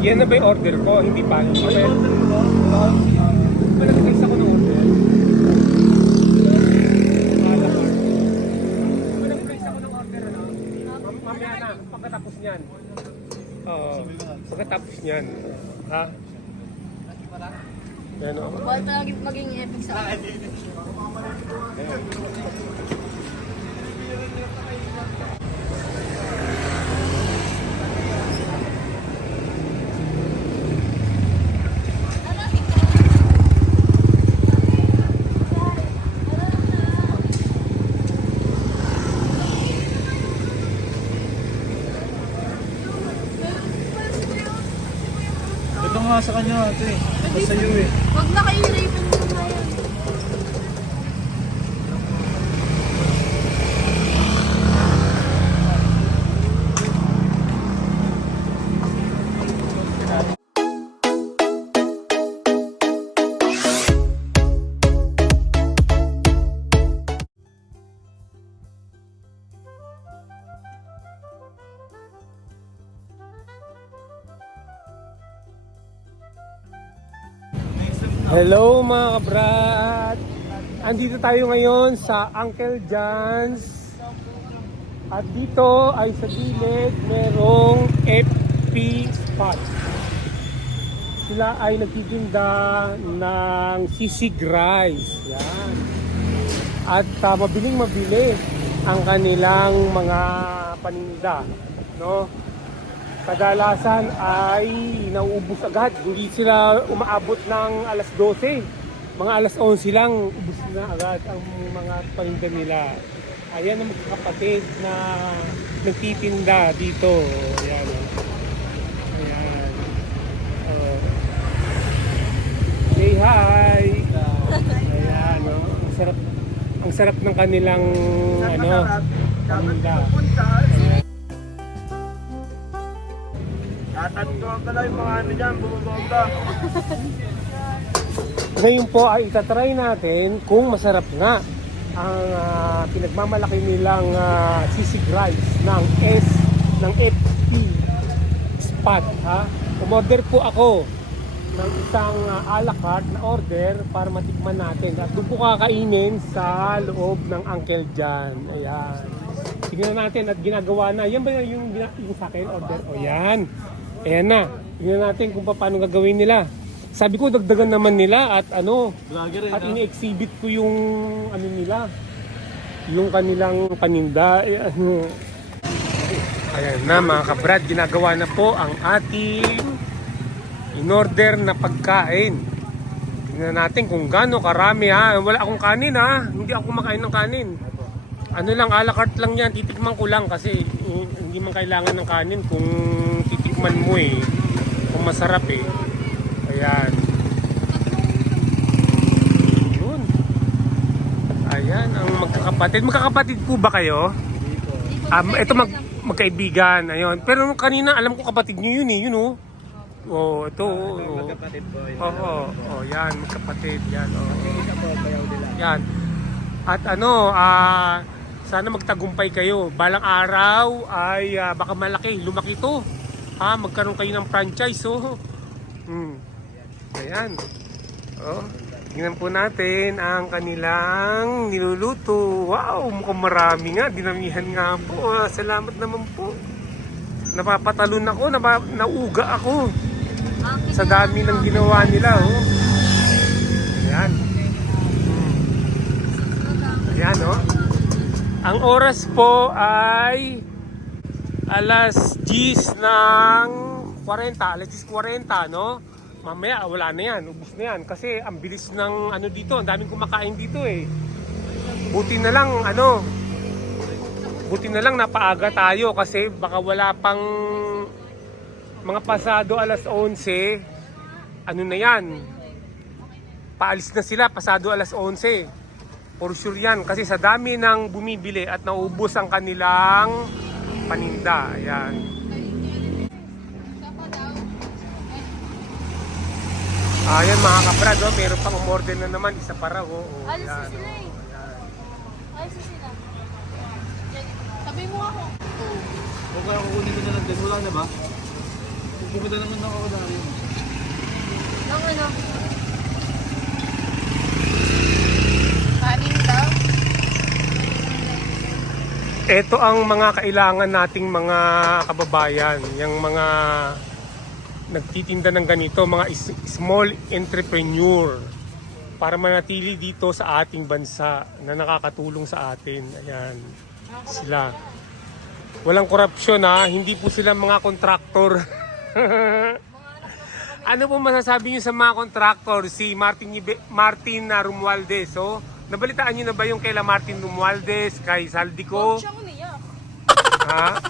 Yan na ba yung order ko? Hindi pa. Hindi pa. Order mo ba? Nag-text ako ng order. Nag-text ako ng order, ano? Mamaya na, pagkatapos niyan. Oo. Pagkatapos niyan. Ha? Yan o. Bawal talaga maging epic sa akin. Ito nga sa kanya ate. Basta sa'yo eh. Huwag na kayo raven mo na yan. Hello mga kabrad! Andito tayo ngayon sa Uncle John's. At dito ay sa gilid merong FP spot. Sila ay nagtitinda ng sisig rice. Yan. At mabiling mabili ang kanilang mga paninda. No? Kadalasan ay nauubos agad. Hindi sila umaabot ng alas 12. Mga alas 11 lang, ubos na agad ang mga paninda nila. Ayan ang magkakapatid na nagtitinda dito. Ayan. Ayan. Say hi! Ayan. Ang sarap ng kanilang paninda. Tatantuan ka lang yung mga ano dyan, bumabongga. Ngayon po ay itatry natin kung masarap nga ang pinagmamalaki nilang sisig rice ng FP spot. Ha? Umorder po ako ng isang a la carte na order para matikman natin. At doon po kakainin sa loob ng Uncle John. Ayan. Tingnan natin at ginagawa na. Yan ba yung sa akin order? O yan. Ayan na. Tingnan natin kung paano gagawin nila. Sabi ko dagdagan naman nila at Vlogger rin, at ini-exhibit ko yung nila. Yung kanilang paninda. Ayan na mga kabrad, ginagawa na po ang ating in-order na pagkain. Tingnan natin kung gaano karami ha. Wala akong kanin ha. Hindi ako kumakain ng kanin. Ano lang, a la carte lang yan. Titikman ko lang kasi hindi man kailangan ng kanin kung titikman mo eh. Kung masarap eh. Ayan. Yun. Ayan, ang magkakapatid. Magkakapatid po ba kayo? Ito magkaibigan. Ayun. Pero kanina alam ko kapatid nyo yun eh. Yun oh. Oh, ito. Oh. Magkapatid po. Oh, yan. Magkapatid. Yan. Oh. Isa po, bayaw nila. Yan. At sana magtagumpay kayo. Balang araw ay baka lumaki to. Ha, magkaroon kayo ng franchise, oh. Ayan. Oh, tingnan po natin ang kanilang niluluto. Wow, mukhang marami nga. Dinamihan nga po. Salamat naman po. Napapatalon ako, nauga ako sa dami ng ginawa nila, oh. Ayan. Ayan, oh. Ang oras po ay alas 10 ng 40, alas 10:40, no? Mamaya wala na yan, ubos na yan kasi ang bilis ng dito, ang daming kumakain dito eh. Buti na lang napaaga tayo kasi baka wala pang mga pasado alas 11, na yan. Paalis na sila pasado alas 11. For sure yan kasi sa dami ng bumibili at naubos ang kanilang paninda. Ayan. Ayan mga kabrad, oh, meron pang umorder na naman, isa para. Alis na sila eh. Alis na sila. Sabi mo ako. Huwag kaya kukunin ko na lang din. Wala na ba? Pupunta naman ako dahil. Ang ano? Kanin daw? Ito ang mga kailangan nating mga kababayan, yung mga nagtitinda ng ganito, mga small entrepreneur para manatili dito sa ating bansa na nakakatulong sa atin. Ayan, sila. Walang korupsyon ha, hindi po sila mga kontraktor. Ano po masasabi niyo sa mga kontraktor? Si Martin Romualdez, oh? Nabalitaan niyo na ba yung kay Martin Romualdez, kay Saldico? Huwag siyang umiyak. Ha?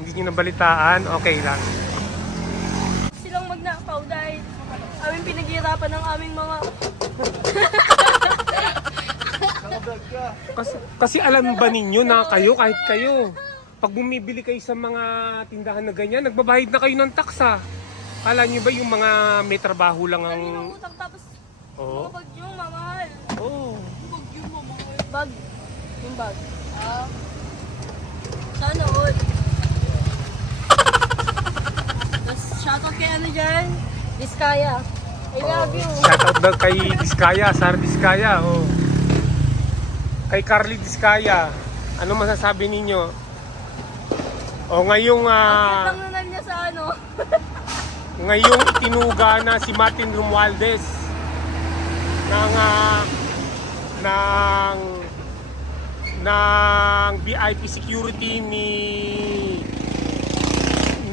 Hindi niyo nabalitaan? Okay lang. Silang magnakaw dahil aming pinaghihirapan ng aming mga... Nakablog ka. Kasi alam ba ninyo na kayo, kahit kayo, pag bumibili kayo sa mga tindahan na ganyan, nagbabayad na kayo ng taksa. Kala niyo ba yung mga may trabaho lang ang... Kaninang utang tapos Oo. mga bag yung mamahal. Oh. Bag yung mamahal. Bag? Yung bag? Sana all. Tapos shoutout kay ano dyan? Diskaya. I love you. Shoutout daw kay Diskaya, Sar Diskaya. Oh. Kay Carly Diskaya. Ano masasabi ninyo? O ngayong Ang cute lang niya sa ano. ngayong itinuga na si Martin Romualdez ng VIP security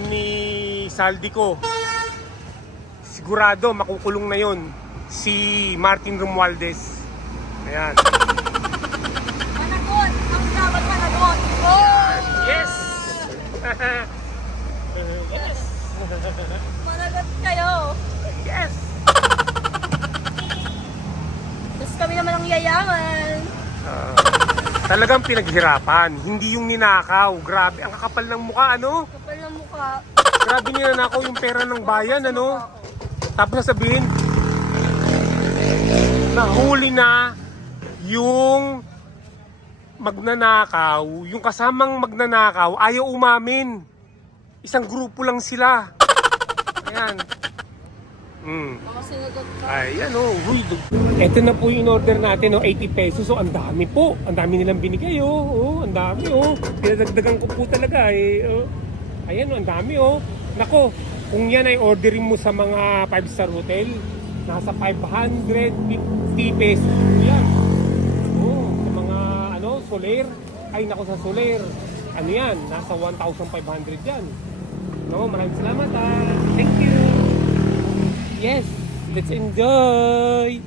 ni Saldico. Sigurado makukulong na yon si Martin Romualdez. Ayan. Managot! Ang dapat managot! Oh! Yes. Yes. Managot kayo! Yes. Tapos kami naman ang yayaman. Talagang pinaghirapan, hindi yung ninakaw. Grabe, ang kakapal ng mukha, ano? Kapal ng mukha. Grabe ninanakaw yung pera ng bayan, ano? Tapos sasabihin, nahuli na yung magnanakaw, yung kasamang magnanakaw, ayaw umamin. Isang grupo lang sila. Ayan. Mga sinagot ka. Ayan o, ito na po yung order natin, 80 pesos. So, ang dami po. Ang dami nilang binigay, ang dami, Pinadagdagan ko po talaga, Ayan, ang dami, Nako, kung yan ay ordering mo sa mga 5-star hotel, nasa 550 pesos yan. Sa mga, Soler. Ay, nako sa Soler. Ano yan? Nasa 1,500 yan. No, maraming salamat, Thank you. Yes, let's enjoy!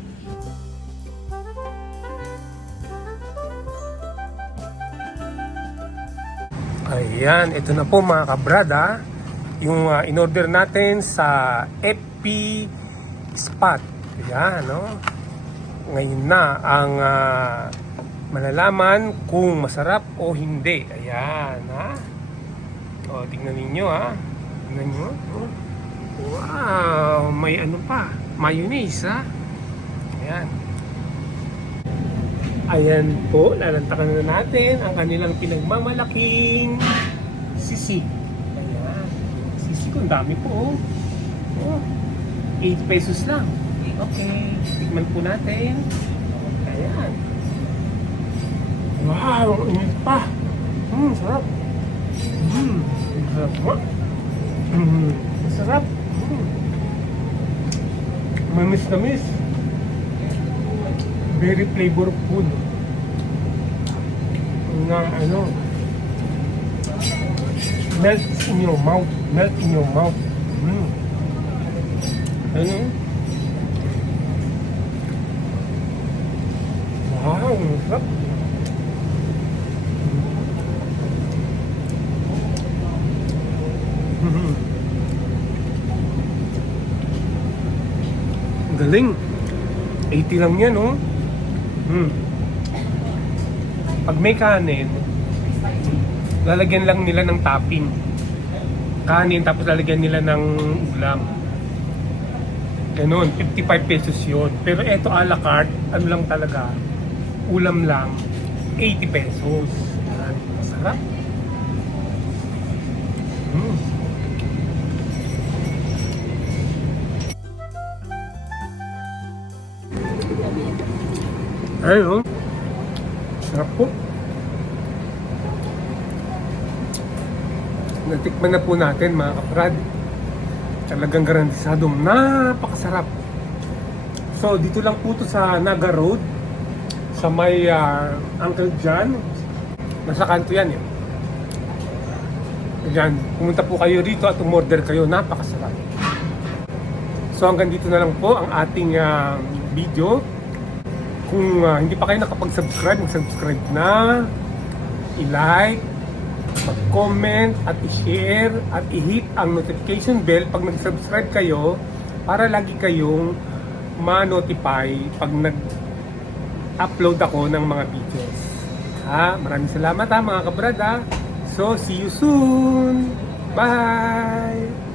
Ayan, ito na po mga kabrada, yung in-order natin sa FP Spot. Ayan, no? Ngayon na ang malalaman kung masarap o hindi. Ayan, ha? O, tingnan ninyo, ha? Tingnan nyo, Wow, may ano pa, mayonnaise, ha? Ayan. Ayan po, lalantakan na natin ang kanilang pinagmamalaking sisig. Ayan, sisig, ang dami po, 8 pesos lang. Okay, tikman po natin. Ayan. Wow, ang init pa. Sarap. Sarap po. Sarap. Mamis-tamis. Very flavorful. Na melts in your mouth. Melt in your mouth. Wow, sarap. Galing. 80 lang yan, Pag may kanin, lalagyan lang nila ng topping. Kanin, tapos lalagyan nila ng ulam. Ganun, 55 pesos yun. Pero eto a la carte, ano lang talaga, ulam lang, 80 pesos. Sarap. Ayun. Sarap po. Natikman na po natin mga kabrad. Talagang garantisadong napakasarap. So dito lang po to sa Naga Road. Sa may Uncle John. Nasa kanto yan eh. Ayan, pumunta po kayo rito at umorder kayo. Napakasarap. So hanggang dito na lang po ang ating video. Kung hindi pa kayo nakapag-subscribe, mag-subscribe na. I-like, mag-comment at i-share at i-hit ang notification bell pag nag-subscribe kayo para lagi kayong ma-notify pag nag-upload ako ng mga videos. Maraming salamat mga kabrad. So, see you soon! Bye!